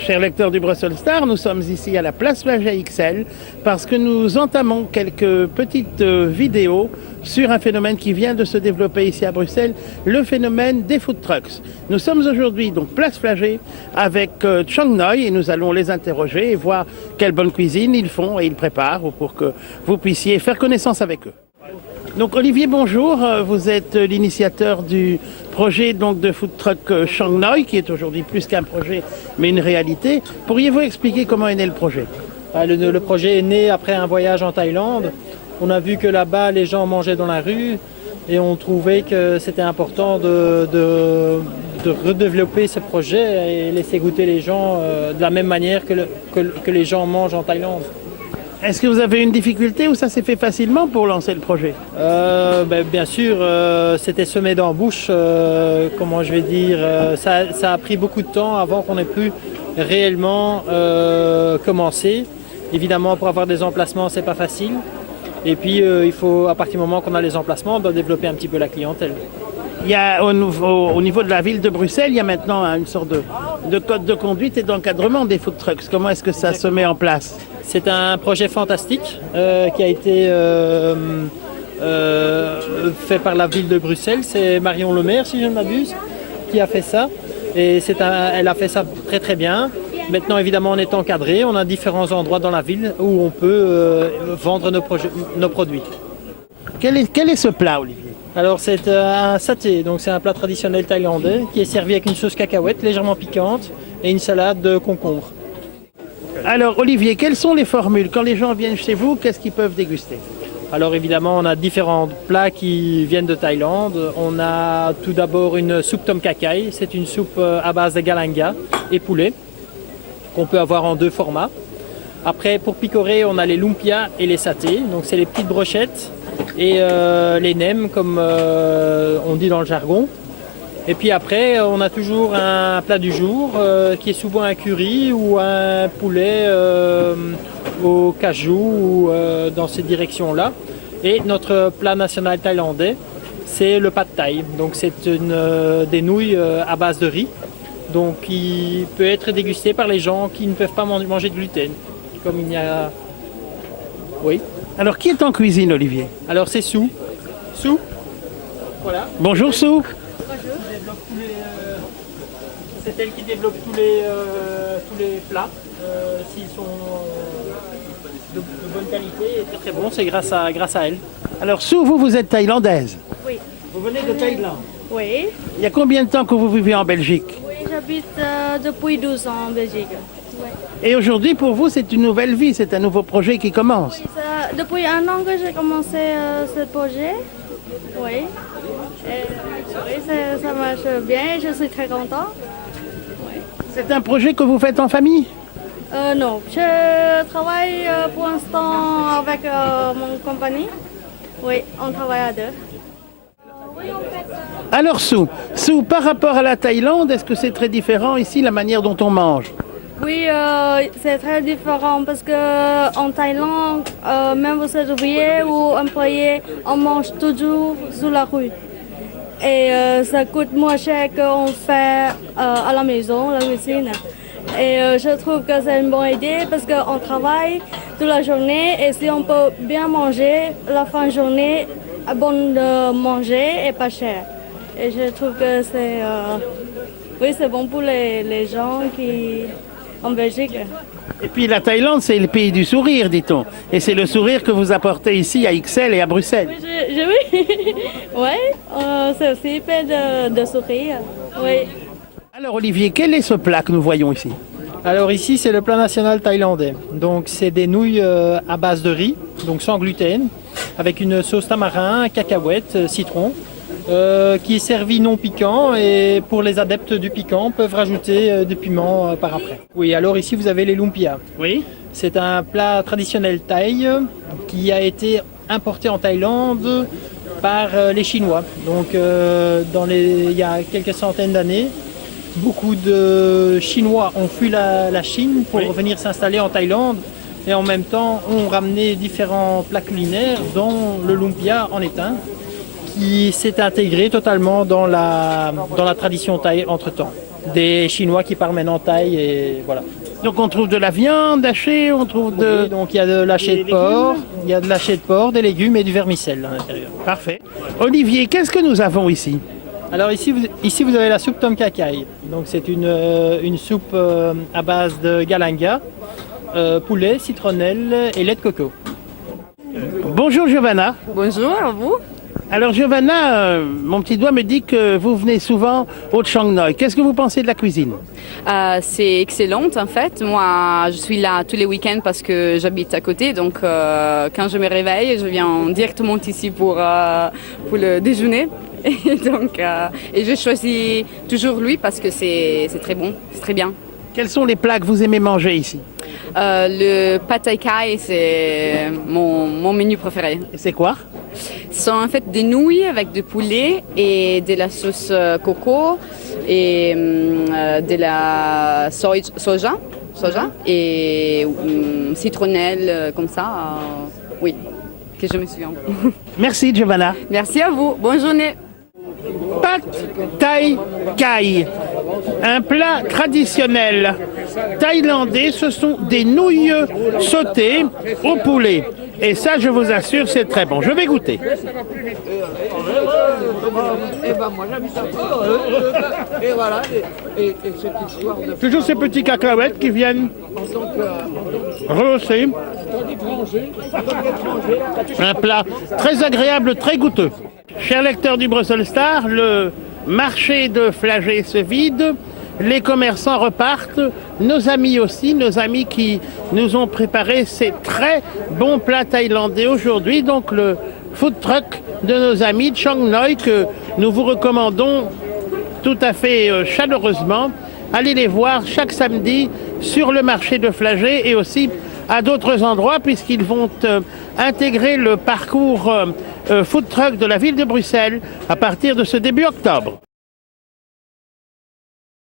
Chers lecteurs du Brussels Star, nous sommes ici à la place Flagey XL parce que nous entamons quelques petites vidéos sur un phénomène qui vient de se développer ici à Bruxelles, le phénomène des food trucks. Nous sommes aujourd'hui donc place Flagey avec Chong Noi et nous allons les interroger et voir quelle bonne cuisine ils font et ils préparent pour que vous puissiez faire connaissance avec eux. Donc Olivier, bonjour, vous êtes l'initiateur du projet donc, de food truck Chong Noi, qui est aujourd'hui plus qu'un projet, mais une réalité. Pourriez-vous expliquer comment est né le projet? Le projet est né après un voyage en Thaïlande. On a vu que là-bas, les gens mangeaient dans la rue et on trouvait que c'était important de redévelopper ce projet et laisser goûter les gens de la même manière que les gens mangent en Thaïlande. Est-ce que vous avez une difficulté ou ça s'est fait facilement pour lancer le projet? Bien sûr, c'était semé d'embûches, comment je vais dire. Ça a pris beaucoup de temps avant qu'on ait pu réellement commencer. Évidemment, pour avoir des emplacements, c'est pas facile. Et puis, il faut, à partir du moment qu'on a les emplacements, on doit développer un petit peu la clientèle. Il y a au niveau de la ville de Bruxelles, il y a maintenant une sorte de code de conduite et d'encadrement des food trucks. Comment est-ce que ça se met en place? C'est un projet fantastique qui a été fait par la ville de Bruxelles. C'est Marion Le Maire, si je ne m'abuse, qui a fait ça. Et elle a fait ça très très bien. Maintenant, évidemment, on est encadré. On a différents endroits dans la ville où on peut vendre nos produits. Quel est ce plat, Olivier? Alors, c'est un saté. Donc, c'est un plat traditionnel thaïlandais qui est servi avec une sauce cacahuète légèrement piquante et une salade de concombre. Alors Olivier, quelles sont les formules? Quand les gens viennent chez vous, qu'est-ce qu'ils peuvent déguster? Alors évidemment, on a différents plats qui viennent de Thaïlande. On a tout d'abord une soupe tom kakai. C'est une soupe à base de galanga et poulet qu'on peut avoir en deux formats. Après, pour picorer, on a les lumpias et les satés. Donc c'est les petites brochettes et les nems, comme on dit dans le jargon. Et puis après, on a toujours un plat du jour qui est souvent un curry ou un poulet au cajou ou dans ces directions-là. Et notre plat national thaïlandais, c'est le pad thai. Donc c'est des nouilles à base de riz, donc qui peut être dégusté par les gens qui ne peuvent pas manger de gluten. Comme il y a... Oui. Alors qui est en cuisine, Olivier? Alors c'est Sue. Sue. Voilà. Bonjour Sue. C'est elle qui développe tous les plats. S'ils sont de bonne qualité et très très bons, c'est grâce à elle. Alors Sue, vous êtes thaïlandaise? Oui. Vous venez de Thaïlande? Oui. Il y a combien de temps que vous vivez en Belgique? Oui, j'habite depuis 12 ans en Belgique. Oui. Et aujourd'hui, pour vous, c'est une nouvelle vie, c'est un nouveau projet qui commence. Oui, depuis un an que j'ai commencé ce projet. Oui. Et, oui, ça marche bien et je suis très contente. Oui. C'est un projet que vous faites en famille? Non, je travaille pour l'instant avec mon compagnie. Oui, on travaille à deux. Oui, en fait, Alors Sue, par rapport à la Thaïlande, est-ce que c'est très différent ici, la manière dont on mange? oui, c'est très différent parce que en Thaïlande, même vous êtes ouvrier ou employé, on mange toujours sur la rue. Et ça coûte moins cher qu'on fait à la maison, la cuisine. Et je trouve que c'est une bonne idée parce qu'on travaille toute la journée et si on peut bien manger, la fin de journée, bon de manger et pas cher. Et je trouve que c'est bon pour les gens qui en Belgique. Et puis la Thaïlande, c'est le pays du sourire, dit-on. Et c'est le sourire que vous apportez ici à XL et à Bruxelles. Oui, oui. Ouais, c'est aussi hyper de sourire. Oui. Alors Olivier, quel est ce plat que nous voyons ici? Alors ici, c'est le plat national thaïlandais. Donc c'est des nouilles à base de riz, donc sans gluten, avec une sauce tamarin, cacahuètes, citron, qui est servi non piquant et pour les adeptes du piquant peuvent rajouter du piment par après. Oui, alors ici vous avez les lumpias. Oui. C'est un plat traditionnel thaï qui a été importé en Thaïlande par les Chinois. Donc il y a quelques centaines d'années, beaucoup de Chinois ont fui la Chine pour venir s'installer en Thaïlande et en même temps ont ramené différents plats culinaires dont le lumpia en est un, qui s'est intégré totalement dans la tradition thaï entre-temps. Des Chinois qui parlent maintenant thaï et voilà. Donc on trouve de la viande hachée, on trouve de... Oui, donc il y a de l'haché de porc, il y a de l'haché de porc, des légumes et du vermicelle à l'intérieur. Parfait. Olivier, qu'est-ce que nous avons ici? Alors ici vous avez la soupe tom kha kai. Donc c'est une soupe à base de galanga, poulet, citronnelle et lait de coco. Bonjour Giovanna. Bonjour à vous. Alors Giovanna, mon petit doigt me dit que vous venez souvent au Chiang Noi. Qu'est-ce que vous pensez de la cuisine? C'est excellent en fait. Moi, je suis là tous les week-ends parce que j'habite à côté. Donc, quand je me réveille, je viens directement ici pour le déjeuner. Et donc, et je choisis toujours lui parce que c'est très bon, c'est très bien. Quels sont les plats que vous aimez manger ici? Le pad thai kai, c'est mon menu préféré. Et c'est quoi? Ce sont en fait des nouilles avec du poulet et de la sauce coco et de la soja et citronnelle comme ça. Oui, que je me souviens. Merci Giovanna. Merci à vous. Bonne journée. Pad Thai Kai, un plat traditionnel thaïlandais, ce sont des nouilles sautées au poulet. Et ça, je vous assure, c'est très bon. Je vais goûter. Toujours ces petits cacahuètes qui viennent rehausser. Un plat très agréable, très goûteux. Chers lecteurs du Brussels Star, le marché de Flagey se vide, les commerçants repartent, nos amis aussi, nos amis qui nous ont préparé ces très bons plats thaïlandais aujourd'hui, donc le food truck de nos amis de Chiang Noi que nous vous recommandons tout à fait chaleureusement. Allez les voir chaque samedi sur le marché de Flagey et aussi à d'autres endroits puisqu'ils vont intégrer le parcours food truck de la ville de Bruxelles à partir de ce début octobre.